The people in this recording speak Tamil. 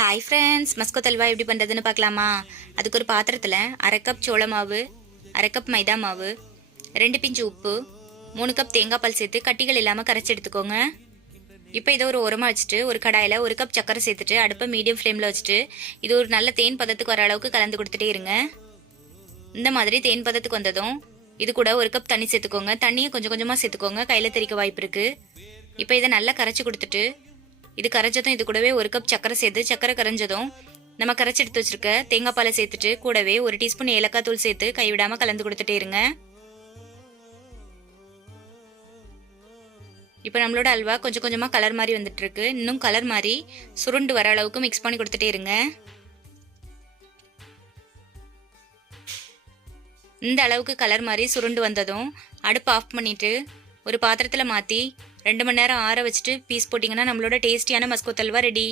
ஹாய் ஃப்ரெண்ட்ஸ், மஸ்கோ அல்வா எப்படி பண்ணுறதுன்னு பார்க்கலாமா? அதுக்கு ஒரு பாத்திரத்தில் அரை கப் சோள மாவு, அரை கப் மைதா மாவு, 2 பிஞ்சு உப்பு, 3 கப் தேங்காய் பால் சேர்த்து கட்டிகள் இல்லாமல் கரைச்சி எடுத்துக்கோங்க. இப்போ இதை ஒரு ஓரமாக வச்சுட்டு ஒரு கடாயில் 1 கப் சக்கரை சேர்த்துட்டு அடுப்பை மீடியம் ஃப்ளேமில் வச்சுட்டு இது ஒரு நல்ல தேன் பதத்துக்கு வர அளவுக்கு கலந்து கொடுத்துட்டே இருங்க. இந்த மாதிரி தேன் பதத்துக்கு வந்ததும் இது கூட 1 கப் தண்ணி சேர்த்துக்கோங்க. தண்ணியை கொஞ்சம் கொஞ்சமாக சேர்த்துக்கோங்க, கையில் தெறிக்க வாய்ப்பு இருக்குது. இப்போ இதை நல்லா கரைச்சி கொடுத்துட்டு இது கரைஞ்சதும் இது கூடவே 1 கப் சக்கரை சேர்த்து சக்கரை கரைஞ்சதும் நம்ம கரைச்சி எடுத்து வச்சிருக்க தேங்காய் பாலை சேர்த்துட்டு கூடவே 1 டீஸ்பூன் ஏலக்காய் தூள் சேர்த்து கைவிடாம கலந்து கொடுத்துட்டே இருங்க. இப்போ நம்மளோட அல்வா கொஞ்சம் கொஞ்சமா கலர் மாதிரி வந்துட்டு இருக்கு. இன்னும் கலர் மாதிரி சுருண்டு வர அளவுக்கு மிக்ஸ் பண்ணி கொடுத்துட்டே இருங்க. இந்த அளவுக்கு கலர் மாதிரி சுருண்டு வந்ததும் அடுப்பு ஆஃப் பண்ணிட்டு ஒரு பாத்திரத்துல மாத்தி 2 மணி நேரம் ஆற வச்சுட்டு பீஸ் போட்டிங்கன்னா நம்மளோட டேஸ்டியான மஸ்கோ அல்வா ரெடி.